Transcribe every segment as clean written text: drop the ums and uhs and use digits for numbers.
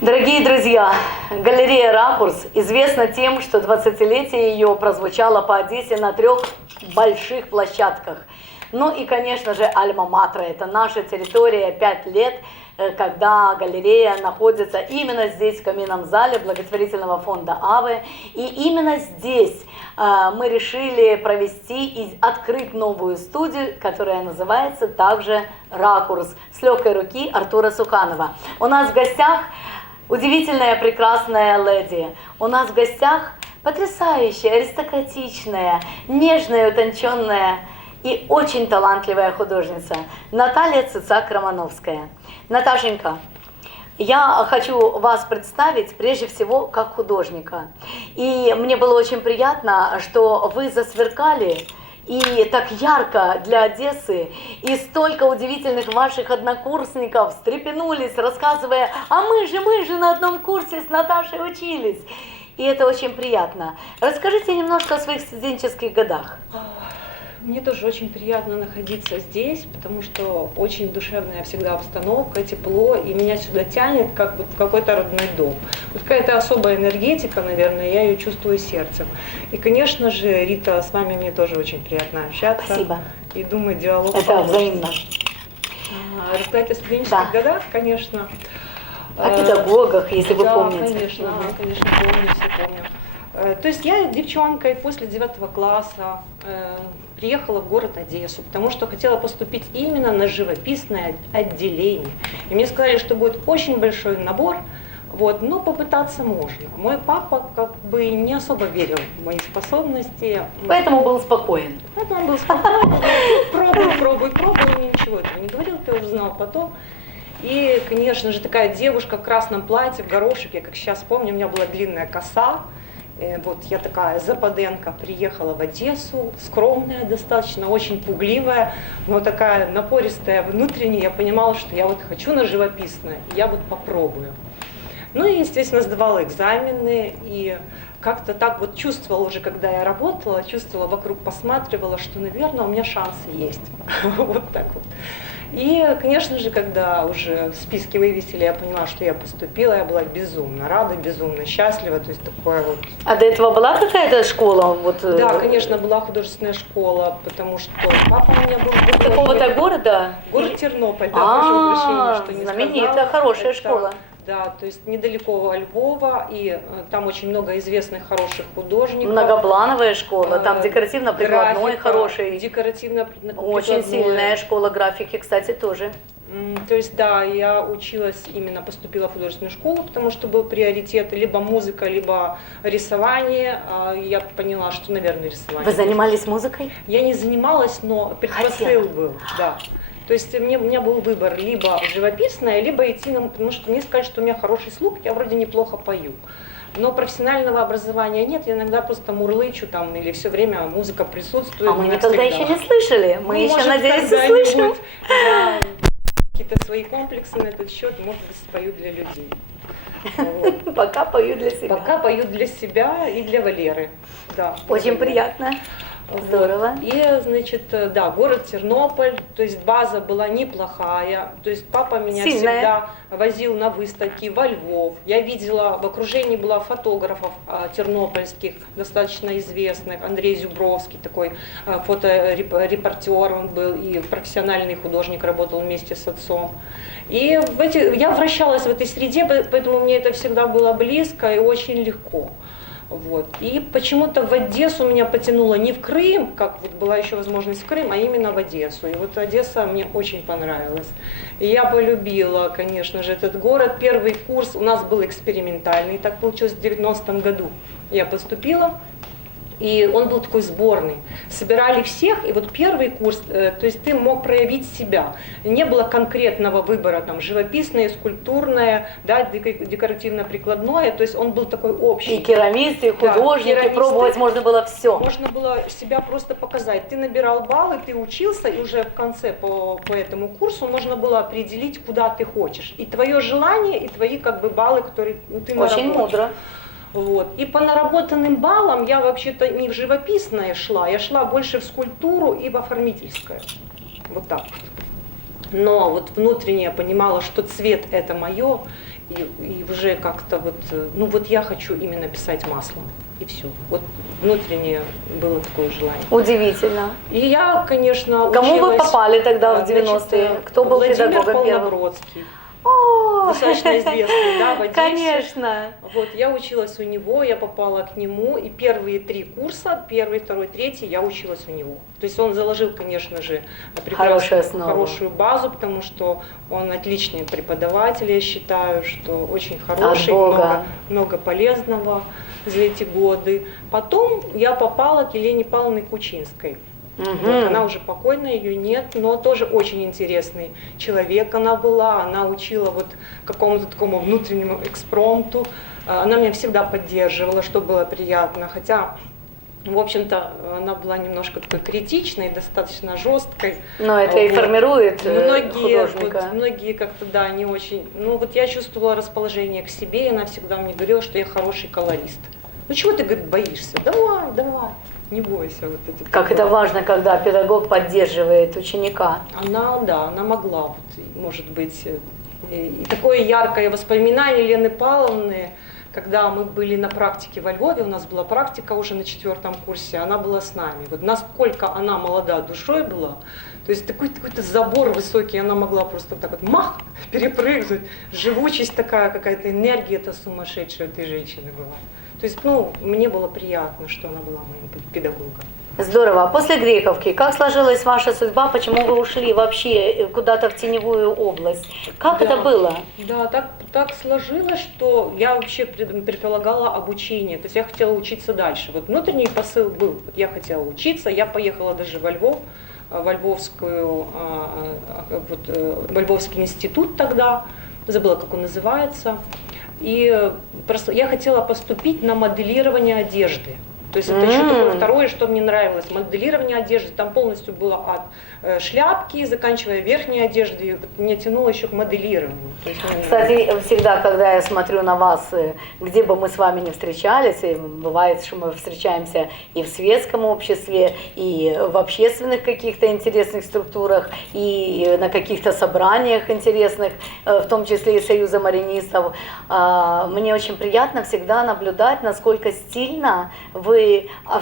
Дорогие друзья, галерея «Ракурс» известна тем, что 20-летие ее прозвучало по Одессе на 3 больших площадках. Ну и, конечно же, Альма-Матра – это наша территория, 5 лет, когда галерея находится именно здесь, в каминном зале благотворительного фонда АВЭ. И именно здесь мы решили провести и открыть новую студию, которая называется также «Ракурс», с легкой руки Артура Суханова. У нас в гостях удивительная, прекрасная леди. У нас в гостях потрясающая, аристократичная, нежная, утонченная и очень талантливая художница Наталья Цицак-Романовская. Наташенька, я хочу вас представить прежде всего как художника. И мне было очень приятно, что вы засверкали и так ярко для Одессы, и столько удивительных ваших однокурсников встрепенулись, рассказывая, а мы же на одном курсе с Наташей учились. И это очень приятно. Расскажите немножко о своих студенческих годах. Мне тоже очень приятно находиться здесь, потому что очень душевная всегда обстановка, тепло, и меня сюда тянет, как вот в какой-то родной дом. Вот какая-то особая энергетика, наверное, я ее чувствую сердцем. И, конечно же, Рита, с вами мне тоже очень приятно общаться. Спасибо. И думаю, диалог это взаимно. Рассказать о студенческих годах, конечно. О педагогах, если вы помните. Конечно, конечно, помню, все помню. То есть я девчонкой после 9 класса приехала в город Одессу, потому что хотела поступить именно на живописное отделение. И мне сказали, что будет очень большой набор, вот, но попытаться можно. Мой папа как бы не особо верил в мои способности. Поэтому был спокоен. Поэтому он был спокоен. Пробуй, мне ничего этого не говорил, ты узнал потом. И, конечно же, такая девушка в красном платье, в горошике, как сейчас помню, у меня была длинная коса. Вот я такая западенка приехала в Одессу, скромная достаточно, очень пугливая, но такая напористая внутренне. Я понимала, что я вот хочу на живописное, я вот попробую. Ну и, естественно, сдавала экзамены, и как-то так вот чувствовала уже, когда я работала, чувствовала вокруг, посматривала, что, наверное, у меня шансы есть. Вот так вот. И, конечно же, когда уже списки вывесили, я поняла, что я поступила, я была безумно рада, безумно счастлива, то есть такое вот. А до этого была какая-то школа? Вот... Да, конечно, была художественная школа, потому что папа у меня был из какого-то города? Город Тернополь, да, прошу прощения, что не знаменитая, сказала. хорошая школа. Да, то есть недалеко от Львова, и там очень много известных хороших художников. Многоплановая школа, там декоративно-прикладной хороший. Декоративно-прикладной. Очень сильная школа графики, кстати, тоже. То есть, да, я училась, именно поступила в художественную школу, потому что был приоритет либо музыка, либо рисование. Я поняла, что, наверное, рисование. Вы занимались музыкой? Я не занималась, но предпосыл был, да. То есть у меня был выбор либо живописное, либо идти, потому что мне сказали, что у меня хороший слух, я вроде неплохо пою. Но профессионального образования нет, я иногда просто мурлычу там, или все время музыка присутствует. А мы никогда еще не слышали, мы еще, надеюсь, услышим. Какие-то свои комплексы на этот счет, может быть, спою для людей. Вот. Пока пою для себя. Пока пою для себя и для Валеры. Да, очень приятно. Здорово. И, значит, да, город Тернополь, то есть база была неплохая, то есть папа меня всегда возил на выставки во Львов. Я видела, в окружении было фотографов тернопольских, достаточно известных, Андрей Зюбровский, такой фоторепортер он был, и профессиональный художник, работал вместе с отцом. И я вращалась в этой среде, поэтому мне это всегда было близко и очень легко. Вот. И почему-то в Одессу меня потянуло не в Крым, как вот была еще возможность в Крым, а именно в Одессу. И вот Одесса мне очень понравилась. И я полюбила, конечно же, этот город. Первый курс у нас был экспериментальный, так получилось в 90-м году. Я поступила. И он был такой сборный. Собирали всех, и вот первый курс, то есть ты мог проявить себя. Не было конкретного выбора, там, живописное, скульптурное, да, декоративно-прикладное, то есть он был такой общий. И керамисты, и художники, да, пробовать можно было все. Можно было себя просто показать. Ты набирал баллы, ты учился, и уже в конце по этому курсу можно было определить, куда ты хочешь. И твое желание, и твои как бы баллы, которые ты наработал. Очень мудро. Вот. И по наработанным баллам я вообще-то не в живописное шла, я шла больше в скульптуру и в оформительское. Вот так вот. Но вот внутренне я понимала, что цвет это мое, и уже как-то вот, ну вот я хочу именно писать маслом, и все. Вот внутреннее было такое желание. Удивительно. И я, конечно, Кому вы училась, попали тогда в значит, 90-е? Кто был Владимир педагогом первым? Полнобродский. О, Достаточно известный, да, в Одессе. конечно. Вот, я училась у него, я попала к нему, и первые 3 курса, первый, второй, третий, я училась у него. То есть он заложил, конечно же, Хорошую основу. хорошую базу, потому что он отличный преподаватель, я считаю, что очень хороший, много полезного за эти годы. Потом я попала к Елене Павловне Кучинской. Вот, она уже покойная, ее нет, но тоже очень интересный человек она была, она учила вот какому-то такому внутреннему экспромту, она меня всегда поддерживала, что было приятно, хотя, в общем-то, она была немножко такой критичной, достаточно жесткой. Но это и формирует художника. Вот, многие как-то, да, не очень, ну вот я чувствовала расположение к себе, и она всегда мне говорила, что я хороший колорист. Ну чего ты, говорит, боишься? Давай, давай. Не бойся. Вот это как такое. Это важно, когда педагог поддерживает ученика. Она могла, вот, может быть, и такое яркое воспоминание Лены Павловны, когда мы были на практике во Львове, у нас была практика уже на 4-м курсе, она была с нами. Вот насколько она молода душой была, то есть какой-то забор высокий, она могла просто так вот мах, перепрыгнуть, живучесть такая, какая-то энергия-то сумасшедшая у этой женщины была. То есть, ну, мне было приятно, что она была моим педагогом. Здорово. А после Греховки, как сложилась ваша судьба? Почему вы ушли вообще куда-то в теневую область? Как это было? Да, так сложилось, что я вообще предполагала обучение. То есть я хотела учиться дальше. Вот внутренний посыл был, вот я хотела учиться, я поехала даже во Львов, во Львовский институт тогда, забыла, как он называется. И просто я хотела поступить на моделирование одежды. То есть это еще такое второе, что мне нравилось. Моделирование одежды, там полностью было от шляпки, заканчивая верхней одеждой, меня тянуло еще к моделированию. Кстати, всегда, когда я смотрю на вас, где бы мы с вами ни встречались, и бывает, что мы встречаемся и в светском обществе, и в общественных каких-то интересных структурах, и на каких-то собраниях интересных, в том числе и Союза маринистов, мне очень приятно всегда наблюдать, насколько стильно вы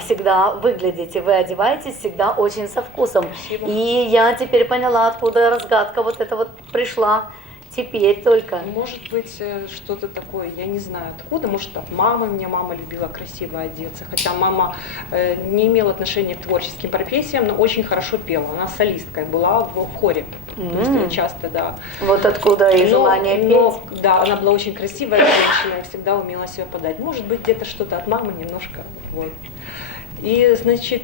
всегда выглядите, вы одеваетесь всегда очень со вкусом. Спасибо. И я теперь поняла, откуда разгадка вот эта вот пришла. Теперь только. Может быть, что-то такое, я не знаю откуда, может от мамы, меня мама любила красиво одеться, хотя мама не имела отношения к творческим профессиям, но очень хорошо пела, она солисткой была в хоре, то есть часто, да. Вот откуда и желание петь. Да, она была очень красивая женщина, всегда умела себя подать, может быть, где-то что-то от мамы немножко, вот. И, значит,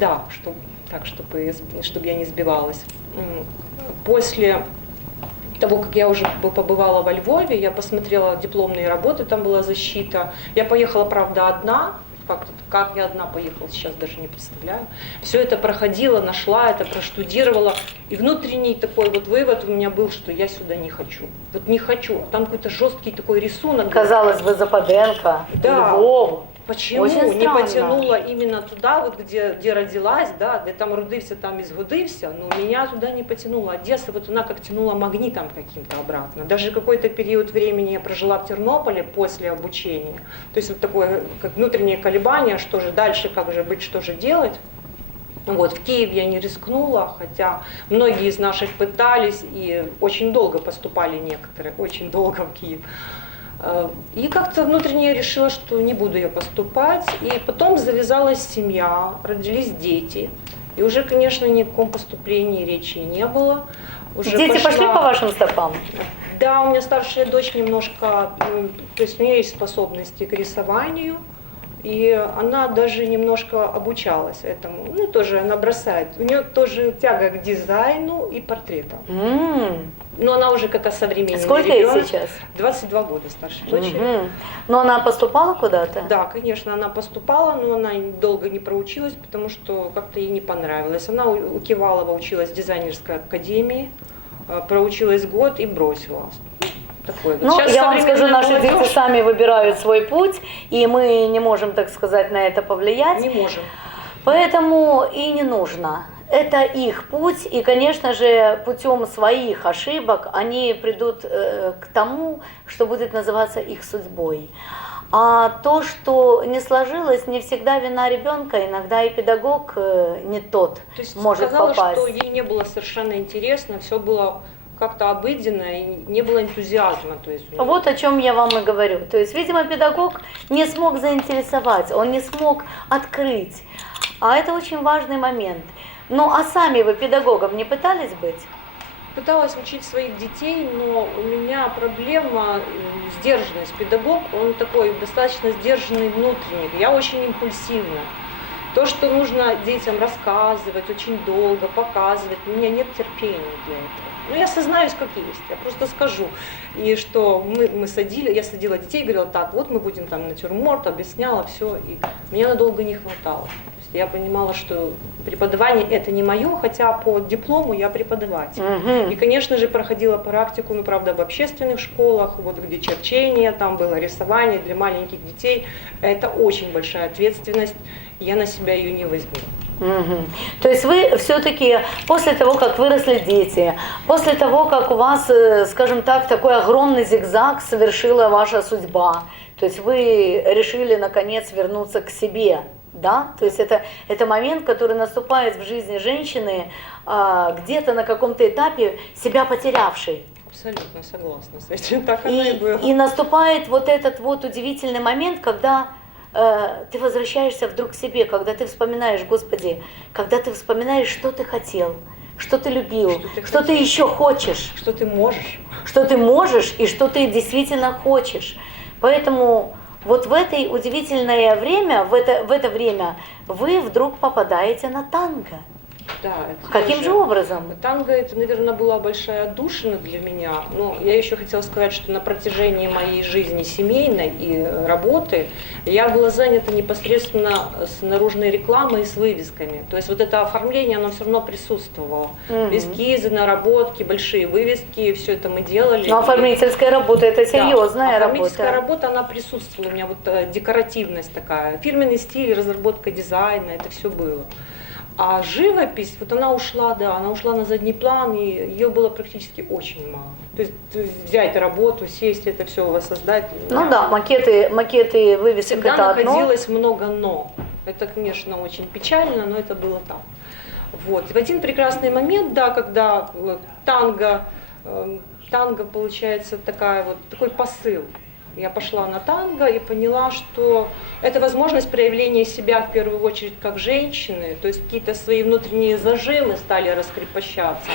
да, чтобы я не сбивалась. После того, как я уже побывала во Львове, я посмотрела дипломные работы, там была защита. Я поехала, правда, одна. Как я одна поехала, сейчас даже не представляю. Все это проходила, нашла это, проштудировала. И внутренний такой вот вывод у меня был, что я сюда не хочу. Вот не хочу. Там какой-то жесткий такой рисунок. Казалось бы, Западенко, да. Львов. Почему не потянула именно туда, вот где родилась, да, де там родився, там и сгодився, но меня туда не потянула. Одесса, вот она как тянула магнитом каким-то обратно. Даже какой-то период времени я прожила в Тернополе после обучения. То есть вот такое, как внутреннее колебание, что же дальше, как же быть, что же делать. Вот, в Киев я не рискнула, хотя многие из наших пытались и очень долго поступали некоторые, очень долго в Киев. И как-то внутренне я решила, что не буду я поступать. И потом завязалась семья, родились дети. И уже, конечно, ни о каком поступлении речи не было. Уже дети пошли по вашим стопам? Да, у меня старшая дочь немножко, то есть у нее есть способности к рисованию. И она даже немножко обучалась этому. Ну, тоже она бросает. У нее тоже тяга к дизайну и портретам. Но она уже как современная. Сколько ей сейчас? 22 года старшей дочери. Но она поступала куда-то? Да, конечно, она поступала, но она долго не проучилась, потому что как-то ей не понравилось. Она у Кивалова училась в дизайнерской академии, проучилась год и бросила. Такой. Ну, я вам скажу, наши дети сами выбирают свой путь, и мы не можем, так сказать, на это повлиять. Не можем. Поэтому и не нужно. это их путь, и, конечно же, путем своих ошибок они придут к тому, что будет называться их судьбой. А то, что не сложилось, не всегда вина ребенка, иногда и педагог не тот То есть может сказала, попасть. что ей не было совершенно интересно, все было как-то обыденно, и не было энтузиазма. То есть у нее. Вот о чем я вам и говорю. То есть, видимо, педагог не смог заинтересовать, он не смог открыть. А это очень важный момент. Ну, а сами вы педагогом не пытались быть? Пыталась учить своих детей, но у меня проблема сдержанность. Педагог, он такой достаточно сдержанный внутренник. Я очень импульсивна. То, что нужно детям рассказывать очень долго, показывать, у меня нет терпения для этого. Ну, я сознаюсь, как есть, я просто скажу. И что я садила детей и говорила, так, вот мы будем там натюрморт, объясняла все, и мне надолго не хватало. То есть я понимала, что преподавание это не мое, хотя по диплому я преподаватель. Угу. И, конечно же, проходила практику, ну, правда, в общественных школах, вот где черчение, там было рисование для маленьких детей. Это очень большая ответственность, я на себя ее не возьму. Угу. То есть вы все-таки после того, как выросли дети, после того, как у вас, скажем так, такой огромный зигзаг совершила ваша судьба, то есть вы решили наконец вернуться к себе, да? То есть это момент, который наступает в жизни женщины где-то на каком-то этапе себя потерявшей. Абсолютно согласна с этим, так оно и было. И наступает вот этот вот удивительный момент, когда ты возвращаешься вдруг к себе, когда ты вспоминаешь, Господи, когда ты вспоминаешь, что ты хотел, что ты любил, что ты еще хочешь. Что ты можешь. Что ты можешь и что ты действительно хочешь. Поэтому вот в это удивительное время, в это время вы вдруг попадаете на танго. Да, это Каким же образом? Танго, это, наверное, была большая отдушина для меня. Но я еще хотела сказать, что на протяжении моей жизни семейной и работы я была занята непосредственно с наружной рекламой и с вывесками. То есть вот это оформление, оно все равно присутствовало. Эскизы, наработки, большие вывески, все это мы делали. Но оформительская работа – это серьезная работа. Оформительская работа, она присутствовала у меня, вот декоративность такая, фирменный стиль, разработка дизайна, это все было. А живопись, вот она ушла, да, она ушла на задний план, и ее было практически очень мало. То есть взять работу, сесть, это все воссоздать. Ну да, макеты вывесок всегда это одно. находилось много «но». Это, конечно, очень печально, но это было так. Вот. И в один прекрасный момент, да, когда танго, получается, такой посыл. Я пошла на танго и поняла, что это возможность проявления себя в первую очередь как женщины, то есть какие-то свои внутренние зажимы стали раскрепощаться.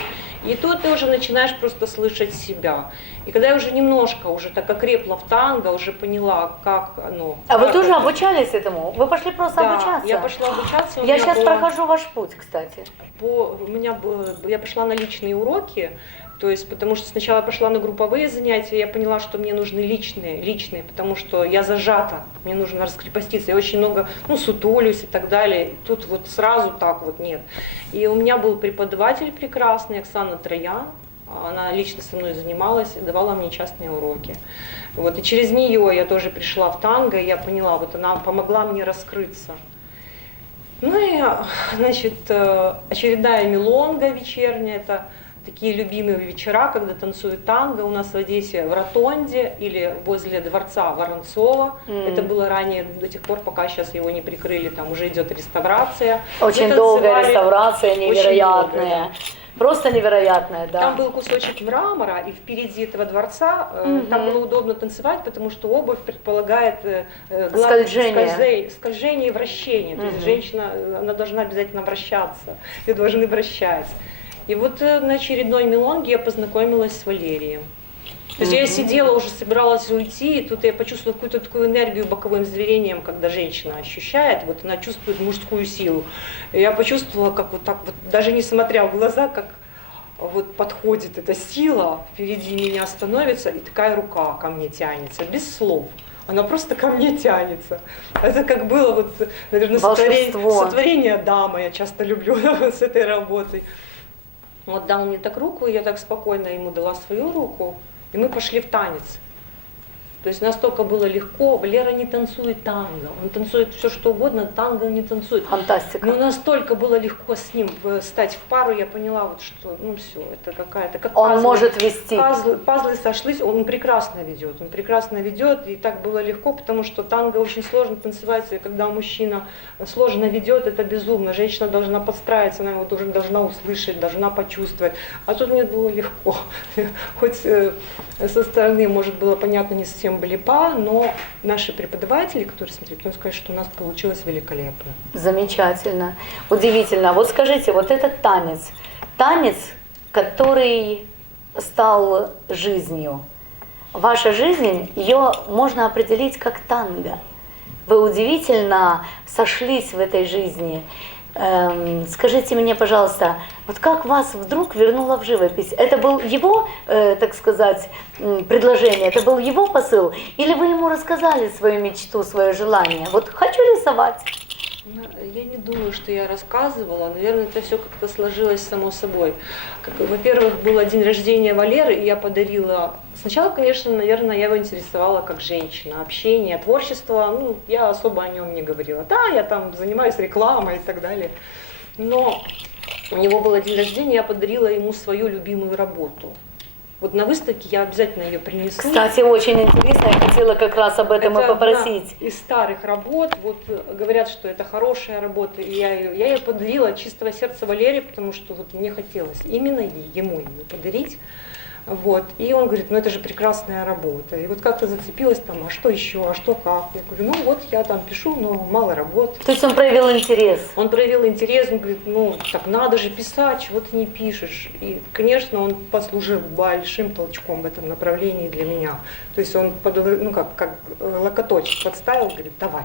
И тут ты уже начинаешь просто слышать себя. И когда я уже немножко уже так окрепла в танго, уже поняла, как оно. А вы тоже обучались этому? Вы пошли просто обучаться? Я пошла обучаться. Я сейчас прохожу ваш путь, кстати. Я пошла на личные уроки. То есть, потому что сначала я пошла на групповые занятия, я поняла, что мне нужны личные, потому что я зажата, мне нужно раскрепоститься, я очень много, сутулюсь и так далее. И тут вот сразу так вот нет. И у меня был преподаватель прекрасный, Оксана Троян, она лично со мной занималась, давала мне частные уроки. Вот, и через нее я тоже пришла в танго, и я поняла, вот она помогла мне раскрыться. Ну и, значит, очередная милонга вечерняя, это такие любимые вечера, когда танцуют танго у нас в Одессе в Ротонде или возле дворца Воронцова. Это было ранее, до тех пор, пока сейчас его не прикрыли, там уже идет реставрация. Очень долгая реставрация, невероятная. Просто невероятная, да. Там был кусочек мрамора, и впереди этого дворца там было удобно танцевать, потому что обувь предполагает скольжение и вращение. То есть женщина, она должна обязательно вращаться, ее должны вращать. И вот на очередной милонге я познакомилась с Валерием. То есть я сидела, уже собиралась уйти, и тут я почувствовала какую-то такую энергию боковым зрением, когда женщина ощущает, вот она чувствует мужскую силу. И я почувствовала, как вот так вот, даже не смотря в глаза, как вот подходит эта сила, впереди меня становится, и такая рука ко мне тянется, без слов. Она просто ко мне тянется. Это как было, вот, наверное, сотворение Адама, я часто люблю с этой работой. Вот дал мне так руку, и я так спокойно ему дала свою руку, и мы пошли в танец. То есть настолько было легко. Валера не танцует танго, он танцует все что угодно, танго не танцует. Фантастика. Но настолько было легко с ним стать в пару, я поняла, вот, что ну все, это какая-то, как Он пазлы, может вести. Пазлы сошлись, он прекрасно ведет, и так было легко, потому что танго очень сложно танцевать, и когда мужчина сложно ведет, это безумно. Женщина должна подстраиваться, она его должна услышать, должна почувствовать. А тут мне было легко. Хоть со стороны, может, было понятно, не совсем блипа, но наши преподаватели, которые смотрели, потом сказали, что у нас получилось великолепно. Замечательно, удивительно. Вот скажите, вот этот танец, который стал жизнью, ваша жизнь, ее можно определить как танго. Вы удивительно сошлись в этой жизни. Скажите мне, пожалуйста, вот как вас вдруг вернуло в живопись? Это был его, так сказать, предложение, это был его посыл? Или вы ему рассказали свою мечту, свое желание? Вот хочу рисовать. Я не думаю, что я рассказывала. Наверное, это все как-то сложилось само собой. Во-первых, был день рождения Валеры, и я подарила... Сначала, конечно, наверное, я его интересовала как женщина. Общение, творчество, ну, я особо о нем не говорила. Да, я там занимаюсь рекламой и так далее. Но у него был день рождения, я подарила ему свою любимую работу. Вот на выставке я обязательно ее принесу. Кстати, очень интересно, я хотела как раз об этом и попросить. Из старых работ, вот говорят, что это хорошая работа, и я ее подарила от чистого сердца Валерии, потому что вот мне хотелось именно ему ее подарить. Вот. И он говорит, ну это же прекрасная работа. И вот как-то зацепилась там, а что еще, а что как? Я говорю, ну вот я там пишу, но мало работ. То есть он проявил интерес? Он проявил интерес, он говорит, ну так надо же писать, чего ты не пишешь. И, конечно, он послужил большим толчком в этом направлении для меня. То есть он, ну как локоточек подставил, говорит, давай.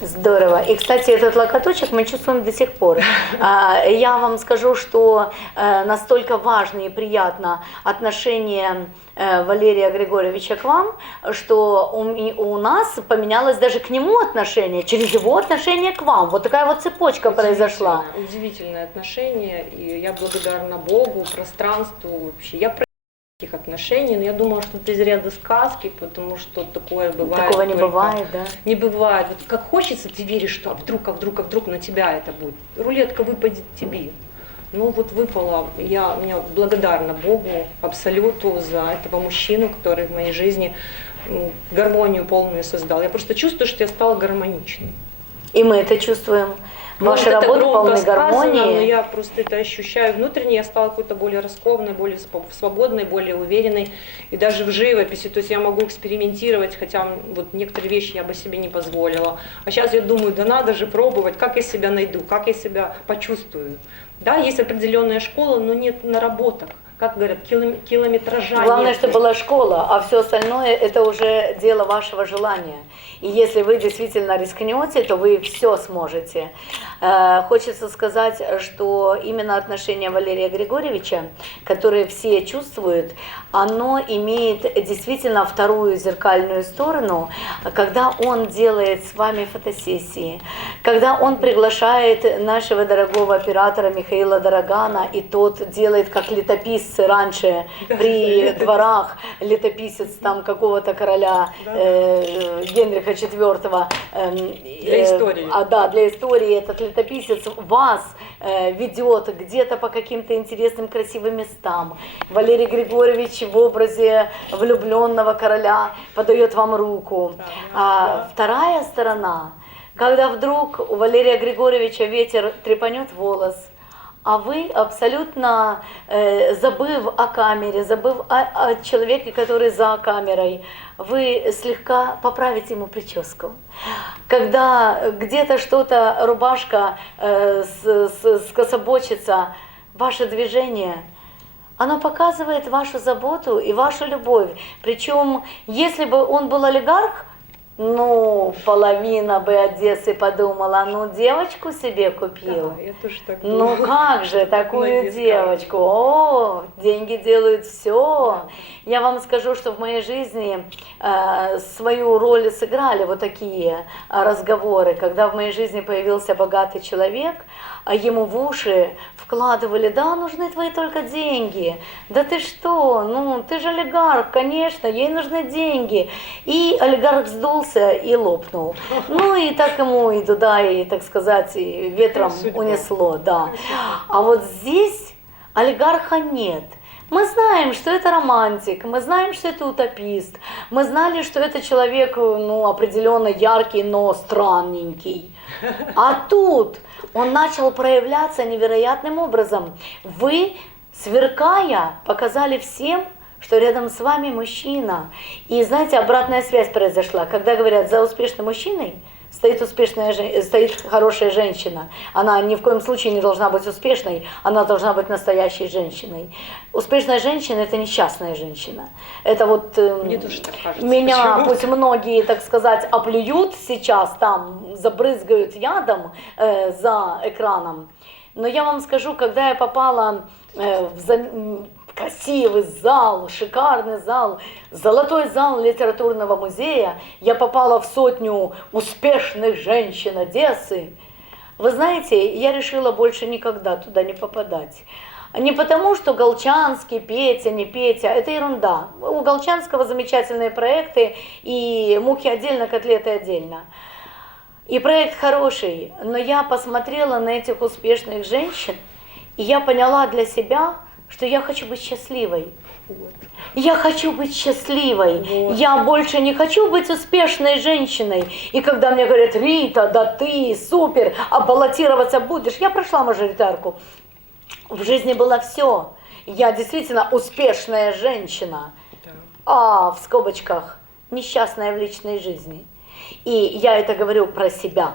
Здорово. И, кстати, этот локоточек мы чувствуем до сих пор. Я вам скажу, что настолько важно и приятно отношение Валерия Григорьевича к вам, что у нас поменялось даже к нему отношение, через его отношение к вам. Вот такая вот цепочка произошла. Удивительное отношение, и я благодарна Богу, пространству вообще. Я таких отношений, но я думала, что это из ряда сказки, потому что такое бывает. Такого не бывает, да? Не бывает. Вот как хочется, ты веришь, что а вдруг на тебя это будет. Рулетка выпадет тебе. Ну вот выпала. Я благодарна Богу, Абсолюту за этого мужчину, который в моей жизни гармонию полную создал. Я просто чувствую, что я стала гармоничной. И мы это чувствуем. Ваши работы полны гармонии. Но я просто это ощущаю внутренне, я стала какой-то более раскованной, более свободной, более уверенной. И даже в живописи, то есть я могу экспериментировать, хотя вот некоторые вещи я бы себе не позволила. А сейчас я думаю, да надо же пробовать, как я себя найду, как я себя почувствую. Да, есть определенная школа, но нет наработок. Как говорят, километража. Главное, чтобы была школа, а все остальное это уже дело вашего желания. И если вы действительно рискнете, то вы все сможете. Хочется сказать, что именно отношение Валерия Григорьевича, которое все чувствуют, оно имеет действительно вторую зеркальную сторону, когда он делает с вами фотосессии, когда он приглашает нашего дорогого оператора Михаила Дорогана, и тот делает как летописцы раньше при дворах, летописец там какого-то короля Генриха IV. Для истории. Для истории этот летописец вас ведет где-то по каким-то интересным красивым местам. Валерий Григорьевич в образе влюбленного короля подает вам руку. Вторая сторона, когда вдруг у Валерия Григорьевича ветер трепанет волос, а вы абсолютно забыв о камере, забыв о человеке, который за камерой, вы слегка поправите ему прическу. Когда где-то что-то, рубашка скособочится, ваше движение, оно показывает вашу заботу и вашу любовь. Причем, если бы он был олигарх, Ну, половина бы Одессы подумала, ну, девочку себе купил. Да, я тоже так Ну, думала. как же такую Многие девочку? О, деньги делают все. Да. Я вам скажу, что в моей жизни свою роль сыграли вот такие разговоры, когда в моей жизни появился богатый человек, а ему в уши вкладывали: да, нужны твои только деньги, да ты что, ну ты же олигарх, конечно, ей нужны деньги. И олигарх сдулся и лопнул. Ну и так ему и туда, и, так сказать, и ветром Судьба. унесло, да. А вот здесь олигарха нет. Мы знаем, что это романтик, мы знаем, что это утопист, мы знали, что это человек, ну, определенно яркий, но странненький. А тут он начал проявляться невероятным образом. Вы, сверкая, показали всем, что рядом с вами мужчина. И знаете, обратная связь произошла. Когда говорят, за успешным мужчиной стоит хорошая женщина. Она ни в коем случае не должна быть успешной, она должна быть настоящей женщиной. Успешная женщина – это несчастная женщина. Это вот Мне тоже так кажется. меня, Почему-то. пусть многие, так сказать, оплюют сейчас, там забрызгают ядом за экраном. Но я вам скажу, когда я попала в красивый зал, шикарный зал, золотой зал литературного музея, я попала в 100 успешных женщин Одессы. Вы знаете, я решила больше никогда туда не попадать. Не потому, что Голчанский, Петя, не Петя, это ерунда. У Голчанского замечательные проекты, и мухи отдельно, котлеты отдельно. И проект хороший, но я посмотрела на этих успешных женщин, и я поняла для себя, что я хочу быть счастливой. Вот. Я хочу быть счастливой. Вот. Я больше не хочу быть успешной женщиной. И когда мне говорят: Рита, да ты супер, а баллотироваться будешь. Я прошла мажоритарку. В жизни было все. Я действительно успешная женщина. Да. А в скобочках несчастная в личной жизни. И я это говорю про себя.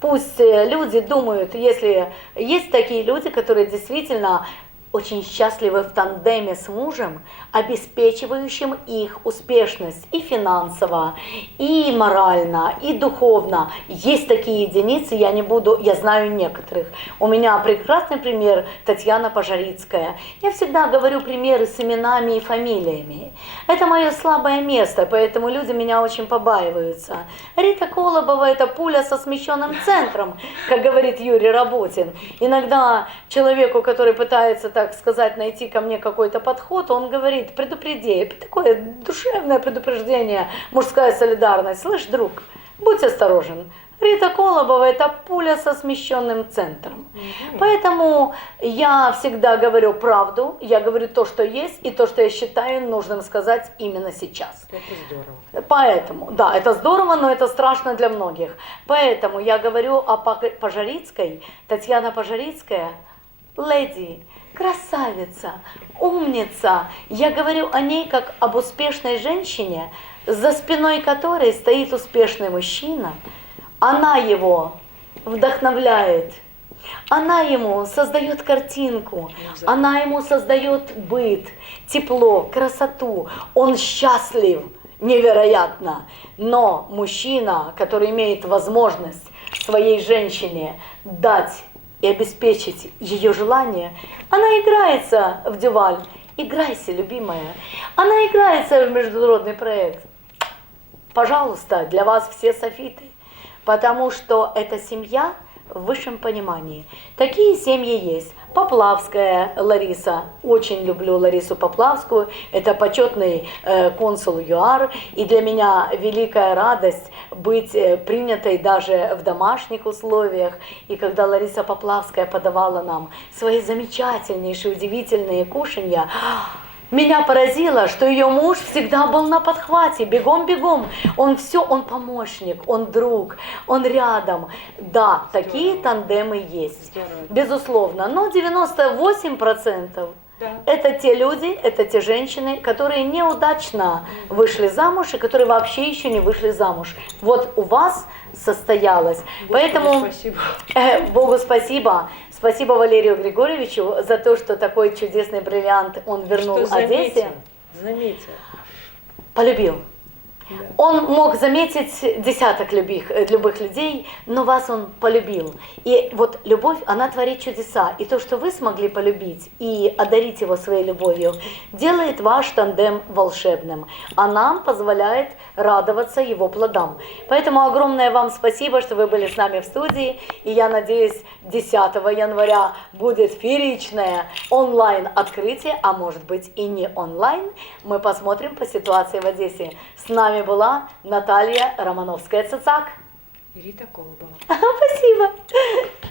Пусть люди думают, если есть такие люди, которые действительно очень счастливы в тандеме с мужем, обеспечивающим их успешность и финансово, и морально, и духовно. Есть такие единицы, я знаю некоторых. У меня прекрасный пример Татьяна Пожарицкая. Я всегда говорю примеры с именами и фамилиями. Это мое слабое место, поэтому люди меня очень побаиваются. Рита Колобова – это пуля со смещенным центром, как говорит Юрий Работин. Иногда человеку, который пытается, так сказать, найти ко мне какой-то подход, он говорит: предупреди, такое душевное предупреждение, мужская солидарность. Слышь, друг, будь осторожен. Рита Колобова – это пуля со смещенным центром. Поэтому я всегда говорю правду, я говорю то, что есть, и то, что я считаю нужным сказать именно сейчас. Это здорово. Поэтому, да, это здорово, но это страшно для многих. Поэтому я говорю о Пожарицкой. Татьяна Пожарицкая – леди, красавица, умница. Я говорю о ней как об успешной женщине, за спиной которой стоит успешный мужчина. Она его вдохновляет, она ему создает картинку, она ему создает быт, тепло, красоту. Он счастлив невероятно. Но мужчина, который имеет возможность своей женщине дать и обеспечить ее желание, она играется в дюваль. Играйся, любимая. Она играется в международный проект. Пожалуйста, для вас все софиты. Потому что это семья в высшем понимании. Такие семьи есть. Поплавская Лариса. Очень люблю Ларису Поплавскую. Это почетный консул ЮАР. И для меня великая радость быть принятой даже в домашних условиях. И когда Лариса Поплавская подавала нам свои замечательнейшие, удивительные кушанья, меня поразило, что ее муж всегда был на подхвате, бегом-бегом. Он помощник, он друг, он рядом. Да, такие тандемы есть, безусловно. Но 98% это те люди, это те женщины, которые неудачно вышли замуж и которые вообще еще не вышли замуж. Вот у вас состоялось. Поэтому спасибо. Богу спасибо. Спасибо Валерию Григорьевичу за то, что такой чудесный бриллиант он вернул что Одессе. Заметил. Полюбил. Он мог заметить десяток любых людей, но вас он полюбил. И вот любовь, она творит чудеса. И то, что вы смогли полюбить и одарить его своей любовью, делает ваш тандем волшебным. А нам позволяет радоваться его плодам. Поэтому огромное вам спасибо, что вы были с нами в студии. И я надеюсь, 10 января будет фееричное онлайн-открытие, а может быть и не онлайн. Мы посмотрим по ситуации в Одессе. С нами была Наталья Романовская-Цицак. И Рита Колбова. Спасибо.